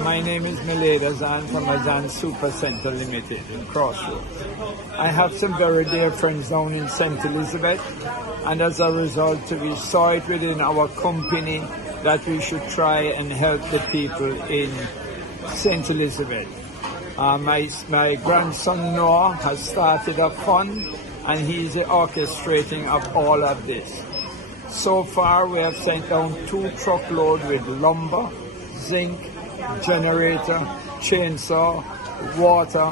My name is Azan from Azan Supercentre Limited in Crossroads. I have some very dear friends down in St. Elizabeth, and as a result we saw it within our company that we should try and help the people in St. Elizabeth. My grandson Noah has started a fund, and he's the orchestrating of all of this. So far we have sent down 2 truckloads with lumber, zinc, generator, chainsaw, water,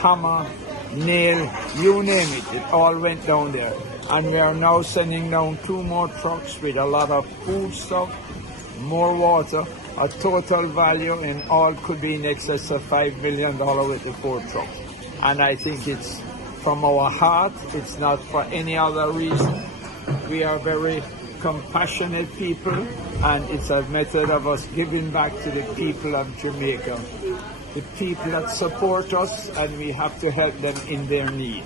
hammer, nail, you name it, it all went down there. And we are now sending down 2 more trucks with a lot of food stuff, more water. A total value in all could be in excess of $5 million with the 4 trucks. And I think it's from our heart, it's not for any other reason. We are very compassionate people, and it's a method of us giving back to the people of Jamaica, the people that support us, and we have to help them in their need.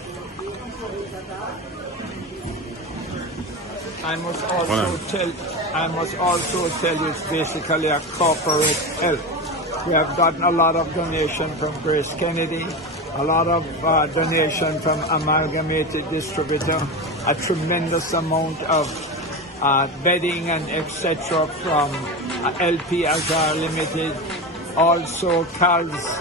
I must also tell you it's basically a corporate help. We have gotten a lot of donation from Grace Kennedy, a lot of donation from Amalgamated Distributor, a tremendous amount of bedding and etc. from LP Azan Limited, also Cal's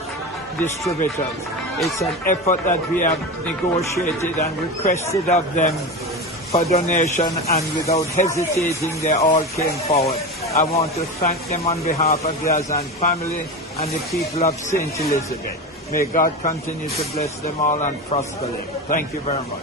distributors. It's an effort that we have negotiated and requested of them for donation, and without hesitating they all came forward. I want to thank them on behalf of the Azan family and the people of St. Elizabeth. May God continue to bless them all and prosper them. Thank you very much.